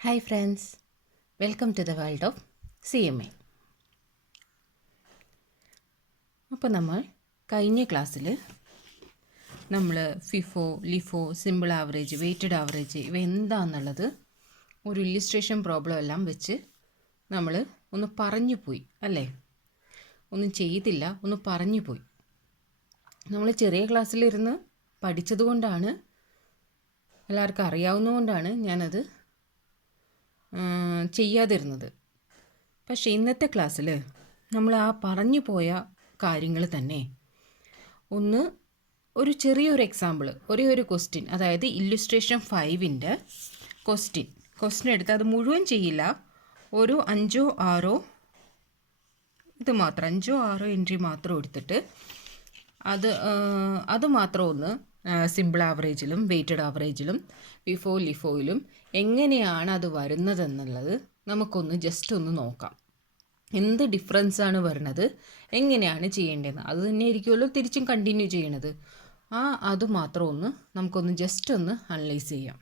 Hi friends, welcome to the world of CMA. അപ്പോൾ നമ്മൾ കഴിഞ്ഞ ക്ലാസ്സിൽ നമ്മൾ FIFO, LIFO, simple average, weighted average ഇവ എന്താണെന്നുള്ളത് ഒരു ഇല്ലുസ്ട്രേഷൻ പ്രോബ്ലം എല്ലാം വെച്ച് നമ്മൾ ഒന്ന് പറഞ്ഞു പോയി അല്ലേ. ഒന്നും ചെയ്തില്ല, ഒന്ന് പറഞ്ഞു പോയി. നമ്മൾ ചെറിയ ക്ലാസ്സിലിരുന്ന് പഠിച്ചതുകൊണ്ടാണ്, എല്ലാവർക്കും അറിയാവുന്നതുകൊണ്ടാണ് ഞാനത് ചെയ്യാതിരുന്നത്. പക്ഷേ ഇന്നത്തെ ക്ലാസ്സിൽ നമ്മൾ ആ പറഞ്ഞു പോയ കാര്യങ്ങൾ തന്നെ ഒരു ചെറിയൊരു എക്സാമ്പിൾ, ഒരു ക്വസ്റ്റ്യൻ, അതായത് ഇല്ലുസ്ട്രേഷൻ 5ൻ്റെ ക്വസ്റ്റ്യൻ എടുത്ത് അത് മുഴുവൻ ചെയ്യില്ല, ഒരു 5-6 ഇത് മാത്രം 5-6 എൻട്രി മാത്രം എടുത്തിട്ട് അത് മാത്രം ഒന്ന് സിമ്പിൾ ആവറേജിലും വെയ്റ്റഡ് ആവറേജിലും ഫിഫോ ലിഫോയിലും എങ്ങനെയാണ് അത് വരുന്നതെന്നുള്ളത് നമുക്കൊന്ന് ജസ്റ്റ് ഒന്ന് നോക്കാം. എന്ത് ഡിഫറൻസാണ് വരുന്നത്, എങ്ങനെയാണ് ചെയ്യേണ്ടതെന്ന്. അത് തന്നെ ആയിരിക്കുമല്ലോ തിരിച്ചും കണ്ടിന്യൂ ചെയ്യണത്. അത് മാത്രം ഒന്ന് നമുക്കൊന്ന് ജസ്റ്റ് ഒന്ന് അനലൈസ് ചെയ്യാം.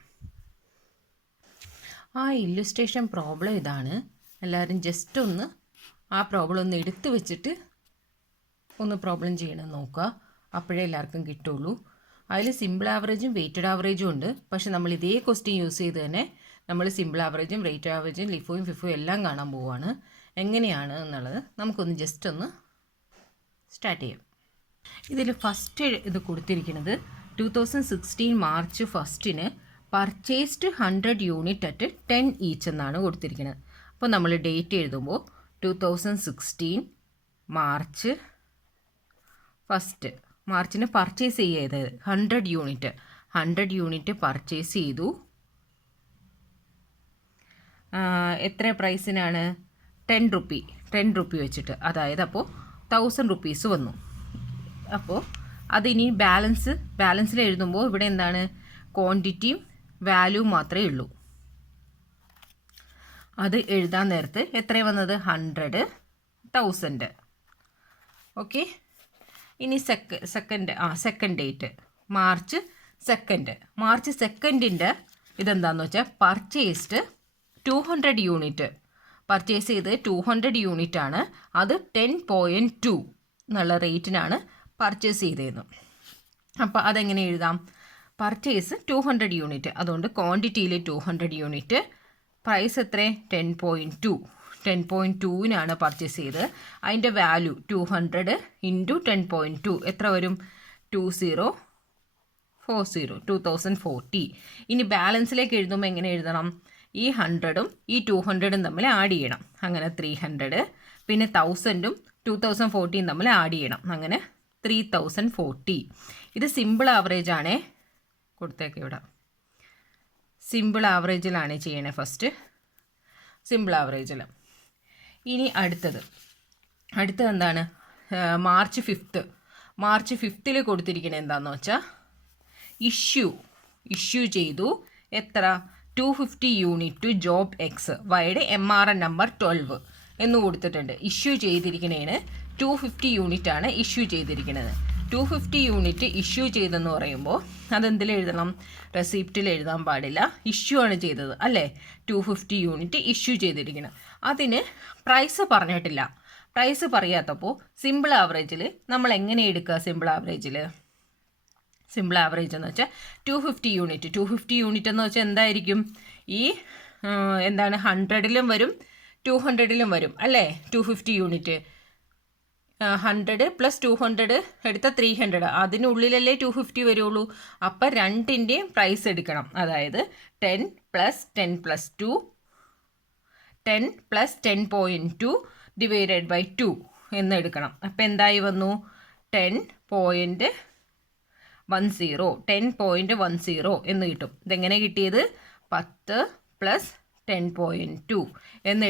ആ ഇല്ലുസ്ട്രേഷൻ പ്രോബ്ലം ഇതാണ്. എല്ലാവരും ജസ്റ്റ് ഒന്ന് ആ പ്രോബ്ലം ഒന്ന് എടുത്തു വെച്ചിട്ട് ഒന്ന് പ്രോബ്ലം ചെയ്യണമെന്ന് നോക്കുക. അപ്പോഴേ എല്ലാവർക്കും കിട്ടുള്ളൂ. അതിൽ സിമ്പിൾ ആവറേജും വെയ്റ്റഡ് ആവറേജും ഉണ്ട്. പക്ഷെ നമ്മൾ ഇതേ ക്വസ്റ്റ്യൻ യൂസ് ചെയ്ത് തന്നെ നമ്മൾ സിമ്പിൾ ആവറേജും വെയ്റ്റഡ് ആവറേജും ലിഫോയും ഫിഫോയും എല്ലാം കാണാൻ പോവുകയാണ്. എങ്ങനെയാണ് എന്നുള്ളത് നമുക്കൊന്ന് ജസ്റ്റ് ഒന്ന് സ്റ്റാർട്ട് ചെയ്യാം. ഇതിൽ ഫസ്റ്റ് ഇത് കൊടുത്തിരിക്കുന്നത് 2016 March 1 purchased 100 unit at 10 each എന്നാണ് കൊടുത്തിരിക്കുന്നത്. അപ്പോൾ നമ്മൾ ഡേറ്റ് എഴുതുമ്പോൾ 2016 മാർച്ച് 1 മാർച്ചിന് പർച്ചേസ് ചെയ്തത് 100 യൂണിറ്റ് പർച്ചേസ് ചെയ്തു. എത്ര പ്രൈസിനാണ്? 10 റുപ്പി വെച്ചിട്ട്, അതായത് അപ്പോൾ 1000 റുപ്പീസ് വന്നു. അപ്പോൾ അതിനി ബാലൻസിൽ എഴുതുമ്പോൾ ഇവിടെ എന്താണ്, ക്വാണ്ടിറ്റിയും വാല്യൂ മാത്രമേ ഉള്ളൂ. അത് എഴുതാൻ നേരത്ത് എത്ര വന്നത്? 100, 1000. ഓക്കെ. ഇനി സെക്കൻഡ് ഡേറ്റ് മാർച്ച് 2 ഇതെന്താണെന്ന് വെച്ചാൽ പർച്ചേസ്ഡ് 200 യൂണിറ്റ് പർച്ചേസ് ചെയ്ത് 200 യൂണിറ്റ് ആണ്. അത് 10.2 എന്നുള്ള റേറ്റിനാണ് പർച്ചേസ് ചെയ്തതെന്ന്. അപ്പോൾ അതെങ്ങനെ എഴുതാം? പർച്ചേസ് 200 യൂണിറ്റ്, അതുകൊണ്ട് ക്വാണ്ടിറ്റിയിൽ 200 യൂണിറ്റ്, പ്രൈസ് എത്ര? 10.2 പർച്ചേസ് ചെയ്ത്. അതിൻ്റെ വാല്യൂ 200 ഇൻറ്റു 10.2 എത്ര വരും? 2040. ഇനി ബാലൻസിലേക്ക് എഴുതുമ്പോൾ എങ്ങനെ എഴുതണം? ഈ 100ഉം ഈ 200ഉം തമ്മിൽ ആഡ് ചെയ്യണം. അങ്ങനെ 300. പിന്നെ 1000ഉം 2040 തമ്മിൽ ആഡ് ചെയ്യണം. അങ്ങനെ 3040. ഇത് സിമ്പിൾ ആവറേജ് ആണേ, കൊടുത്തേക്ക് ഇവിടെ. സിമ്പിൾ ആവറേജിലാണ് ചെയ്യണേ ഫസ്റ്റ്, സിമ്പിൾ ആവറേജിൽ. ഇനി അടുത്തത് എന്താണ്? മാർച്ച് 5 കൊടുത്തിരിക്കുന്നത് എന്താണെന്ന് വെച്ചാൽ ഇഷ്യൂ ചെയ്തു. എത്ര? 250 unit two job X wide MRN number 12 എന്ന് കൊടുത്തിട്ടുണ്ട്. ഇഷ്യൂ ചെയ്തിരിക്കുന്നതിന് 250 യൂണിറ്റ് ആണ് ഇഷ്യൂ ചെയ്തിരിക്കുന്നത്. 250 യൂണിറ്റ് ഇഷ്യൂ ചെയ്തെന്ന് പറയുമ്പോൾ അതെന്തിൽ എഴുതണം? റെസിപ്റ്റിൽ എഴുതാൻ പാടില്ല. ഇഷ്യൂ ആണ് ചെയ്തത് അല്ലേ? 250 യൂണിറ്റ് ഇഷ്യൂ ചെയ്തിരിക്കുന്നത്. അതിന് പ്രൈസ് പറഞ്ഞിട്ടില്ല. പ്രൈസ് പറയാത്തപ്പോൾ സിമ്പിൾ ആവറേജിൽ നമ്മൾ എങ്ങനെ എടുക്കുക? സിമ്പിൾ ആവറേജ് എന്ന് വെച്ചാൽ 250 യൂണിറ്റ് എന്ന് വെച്ചാൽ എന്തായിരിക്കും? ഈ എന്താണ്, 100ലും വരും 200ലും വരും അല്ലേ? 250 യൂണിറ്റ് 100 + 200 എടുത്ത 300, അതിനുള്ളിലല്ലേ 250 വരുള്ളൂ. അപ്പം രണ്ടിൻ്റെയും പ്രൈസ് എടുക്കണം. അതായത് 10 + 10 + 2 10 + 10.2 ഡിവൈഡഡ് ബൈ 2 എന്ന് എടുക്കണം. അപ്പം എന്തായി വന്നു? 10.10 എന്ന് കിട്ടും. ഇതെങ്ങനെ കിട്ടിയത്? 10 + 10.2 എന്ന്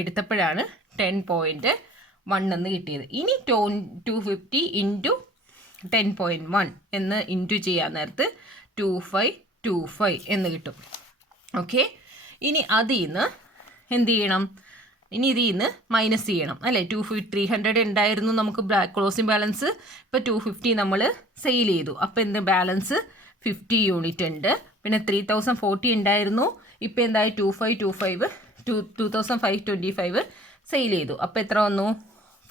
എടുത്തപ്പോഴാണ് 10.1 എന്ന് കിട്ടിയത്. ഇനി 250 ഇൻറ്റു 10.1 എന്ന് ഇൻറ്റു ചെയ്യാൻ നേരത്ത് 2525 എന്ന് കിട്ടും. ഓക്കെ. ഇനി അതിൽ നിന്ന് എന്ത് ചെയ്യണം? ഇനി ഇതിൽ നിന്ന് മൈനസ് ചെയ്യണം അല്ലേ? 300 ഉണ്ടായിരുന്നു നമുക്ക് ക്ലോസിംഗ് ബാലൻസ്. ഇപ്പോൾ 250 നമ്മൾ സെയിൽ ചെയ്തു. അപ്പോൾ എന്ത് ബാലൻസ്? 50 യൂണിറ്റ് ഉണ്ട്. പിന്നെ 3040 ഉണ്ടായിരുന്നു. ഇപ്പോൾ എന്തായി 2525 സെയിൽ ചെയ്തു. അപ്പോൾ എത്ര വന്നു?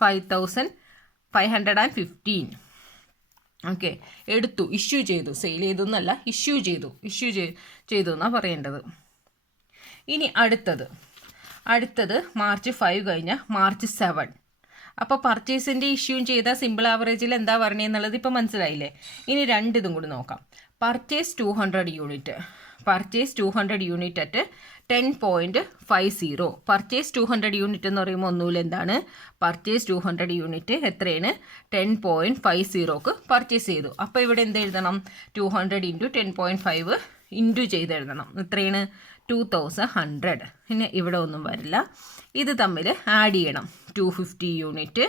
5515. ഓക്കെ, എടുത്തു, ഇഷ്യൂ ചെയ്തു, സെയിൽ ചെയ്തു എന്നല്ല, ഇഷ്യൂ ചെയ്തു എന്നാണ് പറയേണ്ടത്. ഇനി അടുത്തത് മാർച്ച് 5 കഴിഞ്ഞാൽ മാർച്ച് 7. അപ്പോൾ പർച്ചേസിൻ്റെ ഇഷ്യൂവും ചെയ്ത സിമ്പിൾ ആവറേജിൽ എന്താ പറഞ്ഞതെന്നുള്ളത് ഇപ്പോൾ മനസ്സിലായില്ലേ? ഇനി രണ്ടിതും കൂടി നോക്കാം. Purchase 200 unit at 10.50. Purchase 200 unit എന്ന് പറയുമ്പോൾ ഒന്നുമില്ല, എന്താണ് പർച്ചേസ് 200 യൂണിറ്റ് എത്രയാണ്? 10.50ക്ക് പർച്ചേസ് ചെയ്തു. അപ്പോൾ ഇവിടെ എന്ത് എഴുതണം? 200 × 10.5 ഇൻറ്റു ചെയ്ത് എഴുതണം. എത്രയാണ്? 2100. പിന്നെ ഇവിടെ ഒന്നും വരില്ല, ഇത് തമ്മിൽ ആഡ് ചെയ്യണം. 250 യൂണിറ്റ്,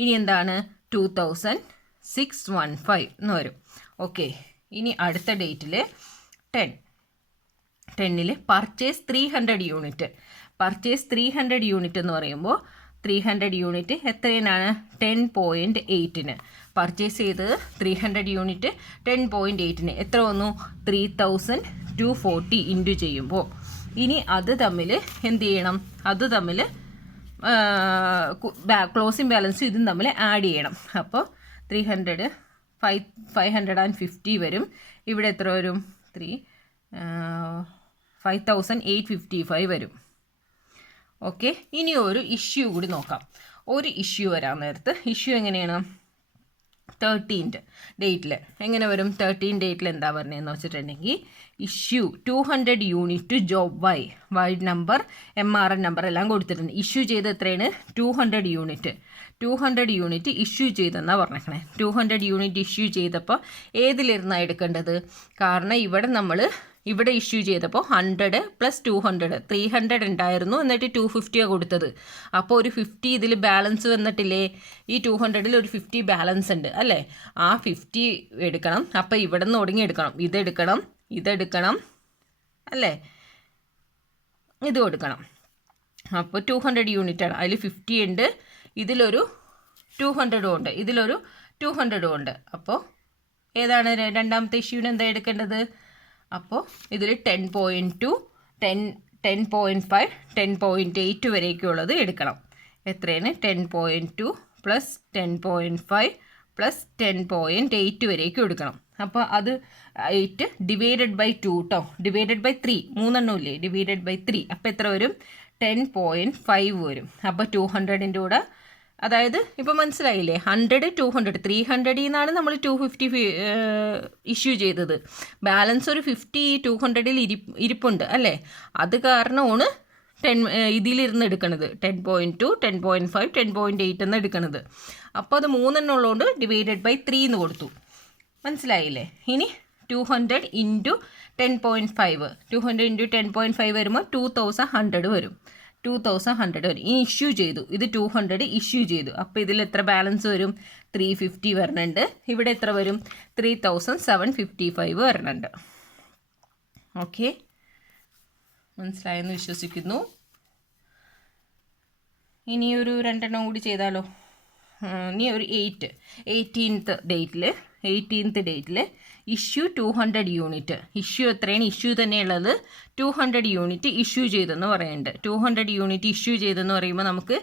ഇനി എന്താണ് 2615 എന്ന് വരും. ഓക്കെ, ഇനി അടുത്ത ഡേറ്റിൽ 10 പർച്ചേസ് 300 യൂണിറ്റ്. പർച്ചേസ് 300 യൂണിറ്റ് എന്ന് പറയുമ്പോൾ 300 യൂണിറ്റ് എത്രയാണ്? 10.8ന് പർച്ചേസ് ചെയ്തത് 300 യൂണിറ്റ് 10.8ന് എത്ര വന്നു? 3240 ഇൻറ്റു ചെയ്യുമ്പോൾ ഇനി അത് തമ്മിൽ എന്ത് ചെയ്യണം? അത് തമ്മിൽ ക്ലോസിംഗ് ബാലൻസ് ഇതും തമ്മിൽ ആഡ് ചെയ്യണം. അപ്പോൾ 300 550 വരും. ഇവിടെ എത്ര വരും? 5855 വരും. ഓക്കെ, ഇനി ഒരു ഇഷ്യൂ കൂടി നോക്കാം. ഒരു ഇഷ്യൂ വരാൻ നേരത്ത് ഇഷ്യൂ എങ്ങനെയാണ്? 13th ഡേറ്റിൽ എങ്ങനെ വരും? 13 ഡേറ്റിൽ എന്താ പറഞ്ഞതെന്ന് വെച്ചിട്ടുണ്ടെങ്കിൽ issue 200 unit job wide number MRN number എല്ലാം കൊടുത്തിട്ടുണ്ട്. ഇഷ്യൂ ചെയ്ത് എത്രയാണ്? 200 യൂണിറ്റ് ഇഷ്യൂ ചെയ്തെന്നാണ് പറഞ്ഞേക്കണേ. 200 യൂണിറ്റ് ഇഷ്യൂ ചെയ്തപ്പോൾ ഏതിലിരുന്നാണ് എടുക്കേണ്ടത്? കാരണം ഇവിടെ ഇഷ്യൂ ചെയ്തപ്പോൾ 100 + 200 300 ഉണ്ടായിരുന്നു, എന്നിട്ട് 250 കൊടുത്തത്. അപ്പോൾ ഒരു 50 ഇതിൽ ബാലൻസ് വന്നിട്ടില്ലേ? ഈ 200ൽ ഒരു 50 ബാലൻസ് ഉണ്ട് അല്ലേ? ആ 50 എടുക്കണം. അപ്പോൾ ഇവിടെ നിന്ന് ഒടുങ്ങി എടുക്കണം, ഇതെടുക്കണം അല്ലേ, ഇത് കൊടുക്കണം. അപ്പോൾ 200 യൂണിറ്റാണ്, അതിൽ 50 ഉണ്ട്, ഇതിലൊരു 200 ഉണ്ട്, ഇതിലൊരു 200 ഉണ്ട്. അപ്പോൾ ഏതാണ് രണ്ടാമത്തെ ഇഷ്യൂവിന് എന്താ എടുക്കേണ്ടത്? അപ്പോൾ ഇതിൽ 10.2 10.5 10.8 വരേക്കുള്ളത് എടുക്കണം. എത്രയാണ്? 10.2 + 10.5 + 10.8 വരേക്കും എടുക്കണം. അപ്പോൾ അത് 8 ÷ 2 കേട്ടോ, ÷ 3 3 ഇല്ലേ, ÷ 3. അപ്പോൾ എത്ര വരും? 10.5 വരും. അപ്പോൾ 200ൻ്റെ കൂടെ, അതായത് ഇപ്പോൾ മനസ്സിലായില്ലേ? 100 200 300 നിന്നാണ് നമ്മൾ 250 ഇഷ്യൂ ചെയ്തത്. ബാലൻസ് ഒരു 50 200ൽ ഇരിപ്പുണ്ട് അല്ലേ? അത് കാരണമാണ് ഇതിലിരുന്ന് എടുക്കണത്. 10.2 10.5 10.8 എന്ന് എടുക്കണത്. അപ്പോൾ അത് 3 ഉള്ളതുകൊണ്ട് ÷ 3 എന്ന് കൊടുത്തു. മനസ്സിലായില്ലേ? ഇനി 200 × 10.5 200 × 10.5 വരുമ്പോൾ 2100 വരും. 2100 വരും. ഇനി ഇഷ്യൂ ചെയ്തു, ഇത് 200 ഇഷ്യൂ ചെയ്തു. അപ്പോൾ ഇതിൽ എത്ര ബാലൻസ് വരും? 350 വരണുണ്ട്. ഇവിടെ എത്ര വരും? 3755 വരണുണ്ട്. ഓക്കെ, മനസ്സിലായെന്ന് വിശ്വസിക്കുന്നു. ഇനി ഒരു 2 കൂടി ചെയ്താലോ? ഇനി ഒരു 18th ഡേറ്റിൽ ഇഷ്യൂ 200 യൂണിറ്റ്. ഇഷ്യൂ എത്രയാണ്? ഇഷ്യൂ തന്നെയുള്ളത് 200 യൂണിറ്റ് ഇഷ്യൂ ചെയ്തെന്ന് പറയുന്നുണ്ട്. 200 യൂണിറ്റ് ഇഷ്യൂ ചെയ്തെന്ന് പറയുമ്പോൾ നമുക്ക്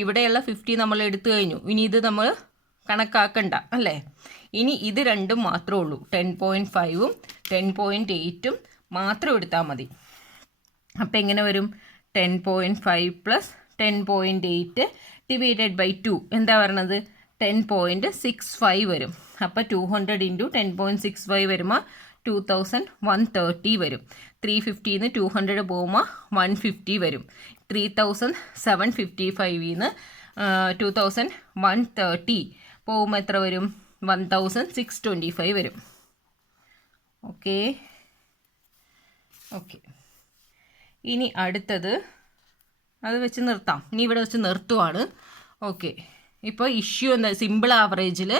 ഇവിടെയുള്ള 50 നമ്മൾ എടുത്തു കഴിഞ്ഞു. ഇനി ഇത് നമ്മൾ കണക്കാക്കണ്ട അല്ലേ? ഇനി ഇത് രണ്ടും മാത്രമേ ഉള്ളൂ. 10.5ഉം 10.8ഉം മാത്രം എടുത്താൽ മതി. അപ്പം എങ്ങനെ വരും? 10.5 + 10.8 ÷ 2 എന്താ പറയണത്? 10.65 വരും. അപ്പോൾ 200 × 10.65 വരുമ്പോൾ 2130 വരും. 350 200 പോകുമ്പോൾ 150 വരും. 3755 2130 പോകുമ്പോൾ എത്ര വരും? 1625 വരും. ഓക്കെ, ഇനി അടുത്തത് അത് വെച്ച് നിർത്താം. ഇനി ഇവിടെ വെച്ച് നിർത്തുവാണ്. ഓക്കെ, ഇപ്പോൾ ഇഷ്യൂ എന്താ? സിമ്പിൾ ആവറേജിൽ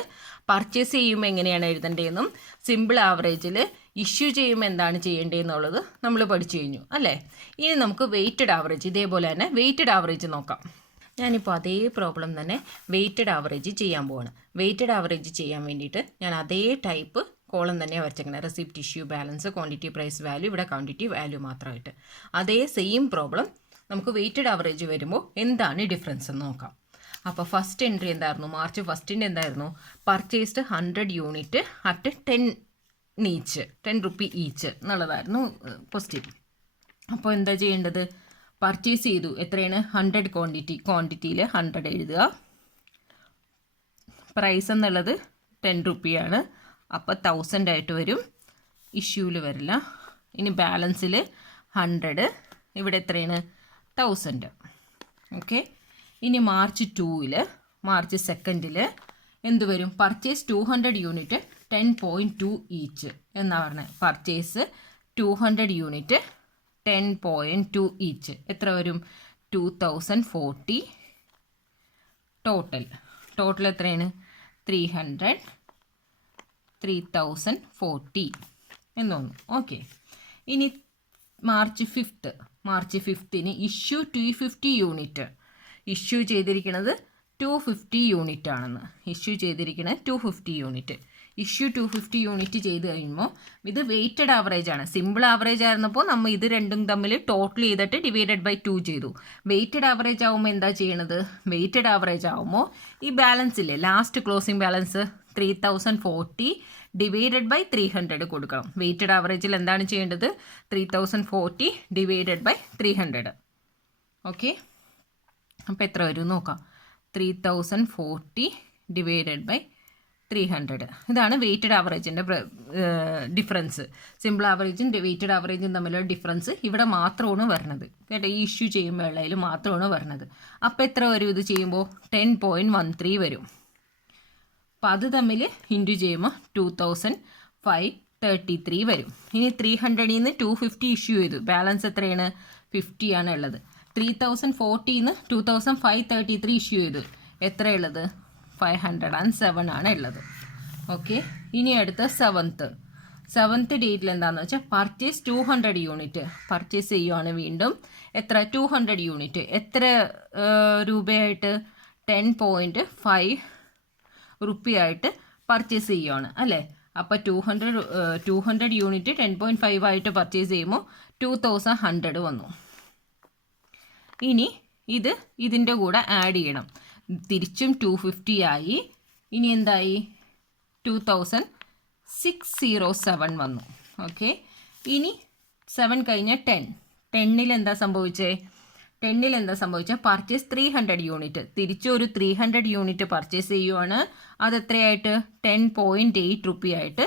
പർച്ചേസ് ചെയ്യുമ്പോൾ എങ്ങനെയാണ് എഴുതേണ്ടതെന്നും സിമ്പിൾ ആവറേജിൽ ഇഷ്യൂ ചെയ്യുമ്പോൾ എന്താണ് ചെയ്യേണ്ടതെന്നുള്ളത് നമ്മൾ പഠിച്ചു കഴിഞ്ഞു അല്ലേ? ഇനി നമുക്ക് വെയ്റ്റഡ് ആവറേജ്, ഇതേപോലെ തന്നെ വെയ്റ്റഡ് ആവറേജ് നോക്കാം. ഞാനിപ്പോൾ അതേ പ്രോബ്ലം തന്നെ വെയ്റ്റഡ് ആവറേജ് ചെയ്യാൻ പോവാണ്. വെയ്റ്റഡ് ആവറേജ് ചെയ്യാൻ വേണ്ടിയിട്ട് ഞാൻ അതേ ടൈപ്പ് കോളം തന്നെയാണ് വരച്ചേക്കുന്നത്. Receipt, issue, balance, quantity, price, value. ഇവിടെ ക്വാണ്ടിറ്റി, വാല്യൂ മാത്രമായിട്ട്. അതേ സെയിം പ്രോബ്ലം നമുക്ക് വെയ്റ്റഡ് ആവറേജ് വരുമ്പോൾ എന്താണ് ഡിഫറൻസ് എന്ന് നോക്കാം. അപ്പോൾ ഫസ്റ്റ് എൻട്രി എന്തായിരുന്നു? മാർച്ച് ഫസ്റ്റിൻ്റെ എന്തായിരുന്നു? Purchased 100 unit at 10 rupee each എന്നുള്ളതായിരുന്നു ക്വസ്റ്റ്യൻ. അപ്പോൾ എന്താ ചെയ്യേണ്ടത്? പർച്ചേസ് ചെയ്തു. എത്രയാണ്? 100 ക്വാണ്ടിറ്റിയിൽ 100 എഴുതുക. പ്രൈസ് എന്നുള്ളത് 10 റുപ്പിയാണ്. അപ്പോൾ 1000 ആയിട്ട് വരും. ഇഷ്യൂവിൽ വരില്ല. ഇനി ബാലൻസിൽ 100. ഇവിടെ എത്രയാണ്? 1000. ഓക്കെ. ഇനി മാർച്ച് 2ൽ, മാർച്ച് 2ൽ എന്ത് വരും? പർച്ചേസ് 200 യൂണിറ്റ് 10.2 ഈച്ച് എന്നാ പറഞ്ഞത്. പർച്ചേസ് 200 യൂണിറ്റ് 10.2 ഈച്ച് എത്ര വരും? 2040. ടോട്ടൽ എത്രയാണ്? 3040 എന്ന് തോന്നുന്നു. ഓക്കെ. ഇനി മാർച്ച് 5ന് ഇഷ്യൂ 250 യൂണിറ്റ്. ഇഷ്യൂ ചെയ്തിരിക്കുന്നത് 250 യൂണിറ്റ് ആണെന്ന്. ഇഷ്യൂ ചെയ്തിരിക്കുന്നത് 250 യൂണിറ്റ്. ഇഷ്യൂ 250 യൂണിറ്റ് ചെയ്ത് കഴിയുമ്പോൾ ഇത് വെയ്റ്റഡ് ആവറേജ് ആണ്. സിമ്പിൾ ആവറേജ് ആയിരുന്നപ്പോൾ നമ്മൾ ഇത് രണ്ടും തമ്മിൽ ടോട്ടൽ ചെയ്തിട്ട് ഡിവൈഡഡ് ബൈ 2 ചെയ്തു. വെയ്റ്റഡ് ആവറേജ് ആകുമ്പോൾ എന്താ ചെയ്യണത്? വെയ്റ്റഡ് ആവറേജ് ആകുമ്പോൾ ഈ ബാലൻസ് ഇല്ലേ, last closing balance 3040 divided by 300 കൊടുക്കണം. വെയ്റ്റഡ് ആവറേജിൽ എന്താണ് ചെയ്യേണ്ടത്? 3040 ഡിവൈഡഡ് ബൈ 300. ഓക്കെ. അപ്പോൾ എത്ര വരും നോക്കാം. 3040 ഡിവൈഡഡ് ബൈ 300. ഇതാണ് വെയ്റ്റഡ് ആവറേജിൻ്റെ ഡിഫറൻസ്. സിമ്പിൾ ആവറേജും വെയ്റ്റഡ് ആവറേജും തമ്മിലുള്ള ഡിഫറൻസ് ഇവിടെ മാത്രമാണ് വരുന്നത് കേട്ടോ. ഈ ഇഷ്യൂ ചെയ്യുമ്പോൾ ഉള്ളതിൽ മാത്രമാണ് വരുന്നത്. അപ്പോൾ എത്ര വരും ഇത് ചെയ്യുമ്പോൾ? 10.13 വരും. അപ്പോൾ അത് തമ്മിൽ ഇൻറ്റു ചെയ്യുമ്പോൾ 2533 വരും. ഇനി 300ൽ നിന്ന് 250 ഇഷ്യൂ ചെയ്തു. ബാലൻസ് എത്രയാണ്? 50 ആണ് ഉള്ളത്. 3040ൽ നിന്ന് 2533 ഇഷ്യൂ ചെയ്തു. എത്രയുള്ളത്? 507 ആണ് ഉള്ളത്. ഓക്കെ. ഇനി അടുത്ത 7th ഡേറ്റിൽ എന്താണെന്ന് വെച്ചാൽ പർച്ചേസ് 200 യൂണിറ്റ് പർച്ചേസ് ചെയ്യുവാണ്. വീണ്ടും എത്ര? 200 യൂണിറ്റ് എത്ര രൂപയായിട്ട്? 10.5 റുപ്പിയായിട്ട് പർച്ചേസ് ചെയ്യുവാണ് അല്ലേ. അപ്പോൾ 200 യൂണിറ്റ് 10.5 ആയിട്ട് പർച്ചേസ് ചെയ്യുമ്പോൾ 2100 വന്നു. ഇനി ഇതിൻ്റെ കൂടെ ആഡ് ചെയ്യണം. തിരിച്ചും 250 ആയി. ഇനി എന്തായി? 2607 വന്നു. ഓക്കെ. ഇനി 7 കഴിഞ്ഞ 10ൽ എന്താ സംഭവിച്ചത്? Purchase 300 unit. തിരിച്ചൊരു 300 യൂണിറ്റ് പർച്ചേസ് ചെയ്യുവാണ്. അതെത്രയായിട്ട്? 10.8 റുപ്പിയായിട്ട്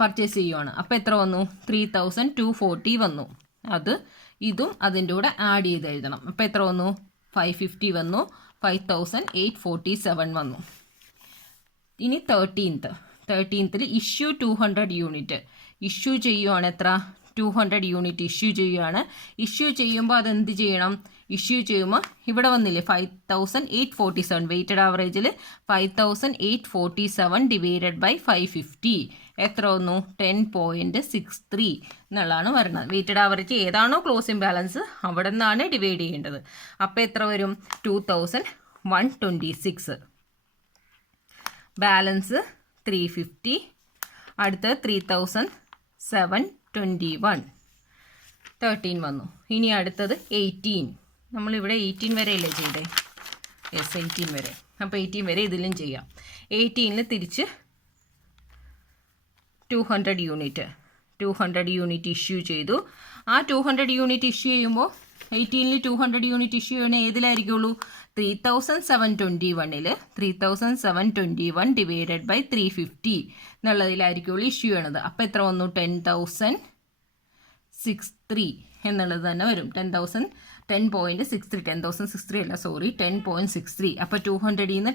പർച്ചേസ് ചെയ്യുവാണ്. അപ്പോൾ എത്ര വന്നു? 3240 വന്നു. ഇതും അതിൻ്റെ കൂടെ ആഡ് ചെയ്ത് എഴുതണം. അപ്പോൾ എത്ര വന്നു? 550 വന്നു. 5847 വന്നു. ഇനി 13th ഇഷ്യൂ 200 യൂണിറ്റ് ഇഷ്യൂ ചെയ്യുവാണ്. എത്ര? 200 യൂണിറ്റ് ഇഷ്യൂ ചെയ്യുവാണ്. ഇഷ്യൂ ചെയ്യുമ്പോൾ അതെന്ത് ചെയ്യണം? ഇഷ്യൂ ചെയ്യുമ്പോൾ ഇവിടെ വന്നില്ലേ 5847. വെയ്റ്റഡ് ആവറേജിൽ 5847 ഡിവൈഡഡ് ബൈ 550 എത്ര വന്നു? 10.63 എന്നുള്ളതാണ് വരുന്നത്. വെയ്റ്റഡ് ആവറേജ് ഏതാണോ ക്ലോസിംഗ് ബാലൻസ് അവിടെ നിന്നാണ് ഡിവൈഡ് ചെയ്യേണ്ടത്. അപ്പോൾ എത്ര വരും? 2126. ബാലൻസ് 350. അടുത്ത 3721. 13 വന്നു. ഇനി അടുത്തത് 18. നമ്മളിവിടെ 18 വരെയല്ലേ ചെയ്തേ? യെസ്, 18 വരെ. അപ്പോൾ 18 വരെ ഇതിലും ചെയ്യാം. 18ൽ തിരിച്ച് 200 യൂണിറ്റ് ഇഷ്യൂ ചെയ്തു. ആ 200 യൂണിറ്റ് ഇഷ്യൂ ചെയ്യുമ്പോൾ 18ൽ 200 യൂണിറ്റ് ഇഷ്യൂ ചെയ്യണേ ഏതിലായിരിക്കുള്ളൂ? 3721ൽ 3721 ഡിവൈഡഡ് ബൈ 350 എന്നുള്ളതിലായിരിക്കുള്ളൂ ഇഷ്യൂ ചെയ്യണത്. അപ്പോൾ എത്ര വന്നു? 10,063 എന്നുള്ളത് തന്നെ വരും. 10.63 അല്ല, സോറി, 10.63. അപ്പോൾ 200ൽ നിന്ന്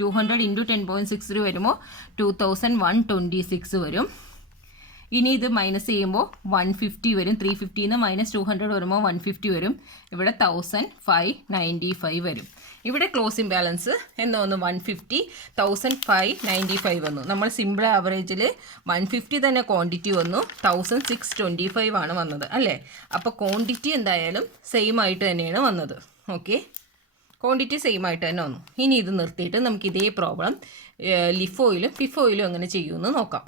200 ഇൻറ്റു 10.63 വരുമ്പോൾ 2126 വരും. ഇനി ഇത് മൈനസ് ചെയ്യുമ്പോൾ 150 വരും. 350 നിന്ന് -200 വരുമ്പോൾ 150 വരും. ഇവിടെ 1595 വരും. ഇവിടെ ക്ലോസിംഗ് ബാലൻസ് എന്ന് വന്നു 150, 1595 വന്നു. നമ്മൾ സിമ്പിൾ ആവറേജിൽ 150 തന്നെ ക്വാണ്ടിറ്റി വന്നു, 1625 ആണ് വന്നത് അല്ലേ. അപ്പോൾ ക്വാണ്ടിറ്റി എന്തായാലും സെയിം ആയിട്ട് തന്നെയാണ് വന്നത്. ഓക്കെ, ക്വാണ്ടിറ്റി സെയിം ആയിട്ട് തന്നെ വന്നു. ഇനി ഇത് നിർത്തിയിട്ട് നമുക്ക് ഇതേ പ്രോബ്ലം ലിഫോയിലും ഫിഫോയിലും എങ്ങനെ ചെയ്യുമെന്ന് നോക്കാം.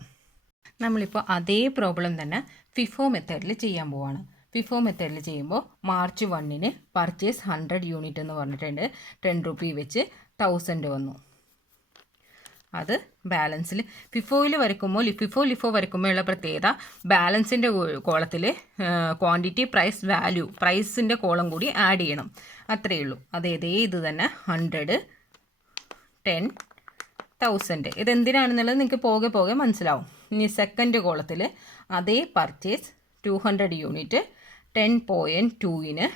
നമ്മളിപ്പോൾ അതേ പ്രോബ്ലം തന്നെ ഫിഫോ മെത്തേഡിൽ ചെയ്യാൻ പോവാണ്. ഫിഫോ മെത്തേഡിൽ ചെയ്യുമ്പോൾ മാർച്ച് 1 പർച്ചേസ് 100 യൂണിറ്റ് എന്ന് പറഞ്ഞിട്ടുണ്ട്. 10 രൂപ വെച്ച് 1000 വന്നു. അത് ബാലൻസിൽ ഫിഫോയിൽ വരയ്ക്കുമ്പോൾ ലിഫോ വരയ്ക്കുമ്പോൾ ഉള്ള പ്രത്യേകത ബാലൻസിൻ്റെ കോളത്തിൽ ക്വാണ്ടിറ്റി പ്രൈസ് വാല്യൂ പ്രൈസിൻ്റെ കോളം കൂടി ആഡ് ചെയ്യണം, അത്രയേ ഉള്ളൂ. അതേതേ ഇത് തന്നെ 100, 10, 1000 ഇതെന്തിനാണെന്നുള്ളത് നിങ്ങൾക്ക് പോകെ മനസ്സിലാവും. ഇനി സെക്കൻഡ് കോളത്തിൽ അതേ പർച്ചേസ് 200 യൂണിറ്റ് 10.2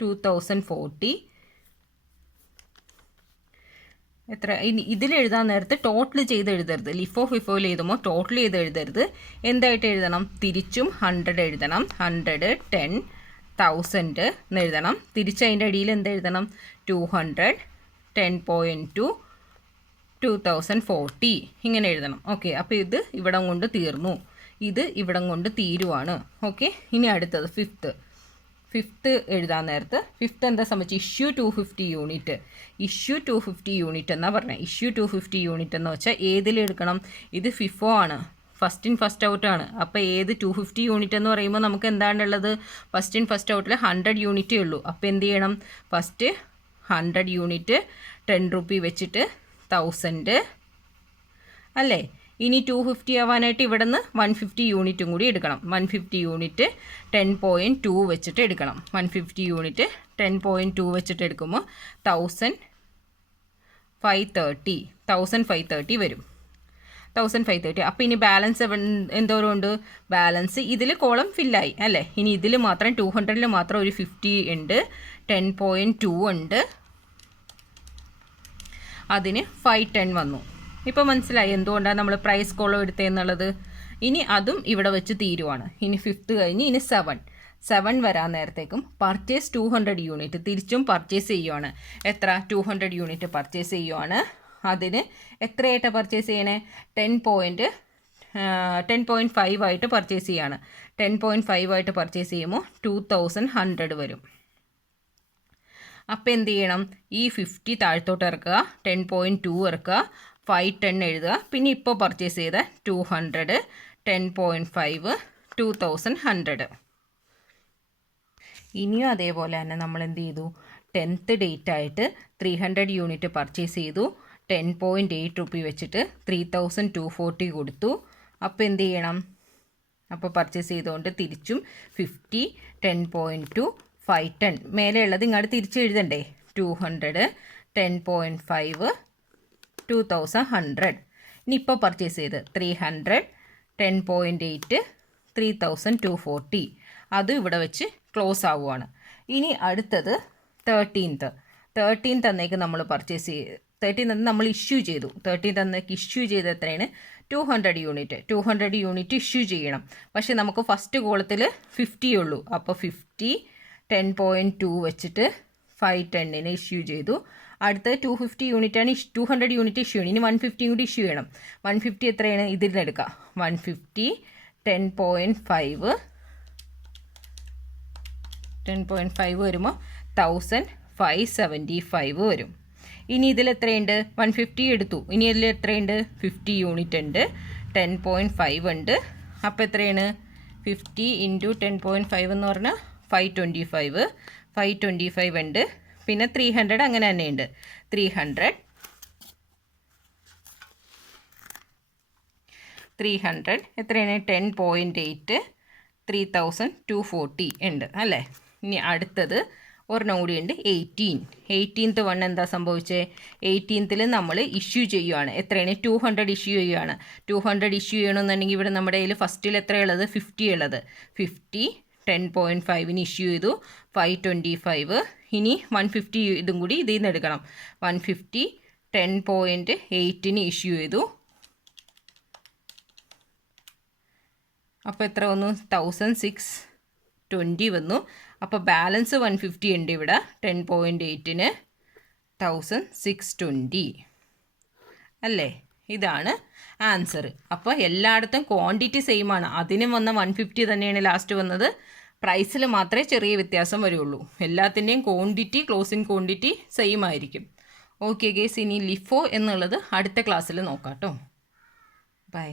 2040 എത്ര. ഇനി ഇതിലെഴുതാൻ നേരത്ത് ടോട്ടൽ ചെയ്ത് എഴുതരുത്. ഫിഫോയിൽ എഴുതുമ്പോൾ ടോട്ടൽ ചെയ്ത് എഴുതരുത്. എന്തായിട്ട് എഴുതണം? തിരിച്ചും 100 എഴുതണം. 100, 10, 1000 എന്ന് എഴുതണം. തിരിച്ച് അതിൻ്റെ അടിയിൽ എന്തെഴുതണം? 200, 10.2 2040 ഇങ്ങനെ എഴുതണം. ഓക്കെ, അപ്പോൾ ഇത് ഇവിടം കൊണ്ട് തീർന്നു, ഇത് ഇവിടം കൊണ്ട് തീരുവാണ്. ഓക്കെ, ഇനി അടുത്തത് ഫിഫ്ത്ത് എഴുതാൻ നേരത്ത് ഫിഫ്ത്ത് എന്താ സംബന്ധിച്ച് ഇഷ്യൂ 250 യൂണിറ്റ്. ഇഷ്യൂ 250 യൂണിറ്റ് എന്നാണ് പറഞ്ഞത്. ഇഷ്യൂ 250 യൂണിറ്റ് എന്ന് വെച്ചാൽ ഏതിലെടുക്കണം? ഇത് ഫിഫോ ആണ്, ഫസ്റ്റ് ഇൻ ഫസ്റ്റ് ഔട്ട് ആണ്. അപ്പോൾ ഏത് 250 യൂണിറ്റ് എന്ന് പറയുമ്പോൾ നമുക്ക് എന്താണുള്ളത്? ഫസ്റ്റ് ഇൻ ഫസ്റ്റ് ഔട്ടിൽ 100 യൂണിറ്റേ ഉള്ളൂ. അപ്പോൾ എന്ത് ചെയ്യണം? ഫസ്റ്റ് 100 യൂണിറ്റ് 10 രൂപ വെച്ചിട്ട് 1000 അല്ലേ. ഇനി 250 ആവാനായിട്ട് ഇവിടെ നിന്ന് 150 യൂണിറ്റും കൂടി എടുക്കണം. 150 യൂണിറ്റ് 10.2 വെച്ചിട്ട് എടുക്കണം. 150 യൂണിറ്റ് 10.2 വെച്ചിട്ട് എടുക്കുമ്പോൾ 1530 വരും. 1530. അപ്പോൾ ഇനി ബാലൻസ് എന്തോരം ഉണ്ട്? ബാലൻസ് ഇതിൽ കോളം ഫില്ലായി അല്ലേ. ഇനി ഇതിൽ മാത്രം 200 മാത്രം ഒരു 50 ഉണ്ട്, 10.2 ഉണ്ട്, അതിന് 510 വന്നു. ഇപ്പോൾ മനസ്സിലായി എന്തുകൊണ്ടാണ് നമ്മൾ പ്രൈസ് കോളം എടുത്തതെന്നുള്ളത്. ഇനി അതും ഇവിടെ വെച്ച് തീരുവാണ്. ഇനി ഫിഫ്ത്ത് കഴിഞ്ഞ് ഇനി 7 വരാൻ നേരത്തേക്കും പർച്ചേസ് 200 യൂണിറ്റ് തിരിച്ചും പർച്ചേസ് ചെയ്യുവാണ്. എത്ര? 200 യൂണിറ്റ് പർച്ചേസ് ചെയ്യുവാണ്. അതിന് എത്രയായിട്ടാണ് പർച്ചേസ് ചെയ്യണേ? 10.5 ആയിട്ട് പർച്ചേസ് ചെയ്യാണ്. 10.5 ആയിട്ട് പർച്ചേസ് ചെയ്യുമ്പോൾ 2100 വരും. അപ്പോൾ എന്ത് ചെയ്യണം? ഈ 50 താഴത്തോട്ട് ഇറക്കുക, 10.2 ഇറക്കുക, 510 എഴുതുക. പിന്നെ ഇപ്പോൾ പർച്ചേസ് ചെയ്ത 200, 10.5, 2100. ഇനിയും അതേപോലെ തന്നെ നമ്മൾ എന്ത് ചെയ്തു? 10th ഡേറ്റ് ആയിട്ട് 300 യൂണിറ്റ് പർച്ചേസ് ചെയ്തു. 10.8 രൂപ വെച്ചിട്ട് 3240 കൊടുത്തു. അപ്പോൾ എന്ത് ചെയ്യണം? അപ്പോൾ പർച്ചേസ് ചെയ്തുകൊണ്ട് തിരിച്ചും 50, 10.2, 510 മേലെ ഉള്ളത് ഇങ്ങോട്ട് തിരിച്ച് എഴുതണ്ടേ? 200, 10.5, 2100. ഇനി ഇപ്പോൾ പർച്ചേസ് ചെയ്ത് 300, 10.8, 3240. അതും ഇവിടെ വെച്ച് ക്ലോസ് ആവുകയാണ്. ഇനി അടുത്തത് 13th അന്നേക്ക് നമ്മൾ പർച്ചേസ് ചെയ്ത് 13th നമ്മൾ ഇഷ്യൂ ചെയ്തു. 13th അന്നേക്ക് ഇഷ്യൂ ചെയ്ത് എത്രയാണ്? 200 യൂണിറ്റ്. 200 യൂണിറ്റ് ഇഷ്യൂ ചെയ്യണം. പക്ഷേ നമുക്ക് ഫസ്റ്റ് കോളത്തിൽ 50 ഉള്ളൂ. അപ്പോൾ 50, 10.2 വെച്ചിട്ട് 510 ഇഷ്യൂ ചെയ്തു. അടുത്ത 250 യൂണിറ്റാണ് 200 യൂണിറ്റ് ഇഷ്യൂ ചെയ്യണം. ഇനി 150 കൂടി ഇഷ്യൂ ചെയ്യണം. 150 എത്രയാണ്? ഇതിൽ നിന്ന് എടുക്കാം. 150, 10.5 വരുമ്പോൾ 1575 വരും. ഇനി ഇതിൽ എത്രയുണ്ട്? 150 എടുത്തു. ഇനി ഇതിൽ എത്രയുണ്ട്? 50 യൂണിറ്റ് ഉണ്ട്, 10.5 ഉണ്ട്. അപ്പോൾ എത്രയാണ്? 50 × 10.5 എന്ന് പറഞ്ഞാൽ 525 ഉണ്ട്. പിന്നെ 300 അങ്ങനെ തന്നെ ഉണ്ട്. 300 എത്രയാണ്? 10.8, 3240 ഉണ്ട് അല്ലേ. ഇനി അടുത്തത് ഒരെണ്ണം കൂടി ഉണ്ട് 18th വൺ എന്താ സംഭവിച്ചത്? 18th നമ്മൾ ഇഷ്യൂ ചെയ്യുകയാണ്. എത്രയാണ്? 200 ഇഷ്യൂ ചെയ്യുകയാണ്. 200 ഇഷ്യൂ ചെയ്യണമെന്നുണ്ടെങ്കിൽ ഇവിടെ നമ്മുടെ കയ്യിൽ ഫസ്റ്റിൽ എത്രയുള്ളത്? 50 ഉള്ളത്. 50, 10.5 ഇഷ്യൂ ചെയ്തു, 525. ഇനി 150 ഇതും കൂടി ഇതിൽ നിന്ന് എടുക്കണം. 150, 10.8 ഇഷ്യൂ ചെയ്തു. അപ്പോൾ എത്ര വന്നു? 1620 വന്നു. അപ്പോൾ ബാലൻസ് 150 ഉണ്ട് ഇവിടെ. 10.8 1620 അല്ലേ. ഇതാണ് ആൻസർ. അപ്പോൾ എല്ലായിടത്തും ക്വാണ്ടിറ്റി സെയിം ആണ്. അതിനും വന്ന 150 തന്നെയാണ് ലാസ്റ്റ് വന്നത്. പ്രൈസിൽ മാത്രമേ ചെറിയ വ്യത്യാസം വരുള്ളൂ. എല്ലാത്തിൻ്റെയും ക്വാണ്ടിറ്റി, ക്ലോസിങ് ക്വാണ്ടിറ്റി സെയിം ആയിരിക്കും. ഓക്കെ ഗേസ്, ഇനി ലിഫോ എന്നുള്ളത് അടുത്ത ക്ലാസ്സിൽ നോക്കാം കേട്ടോ. ബൈ.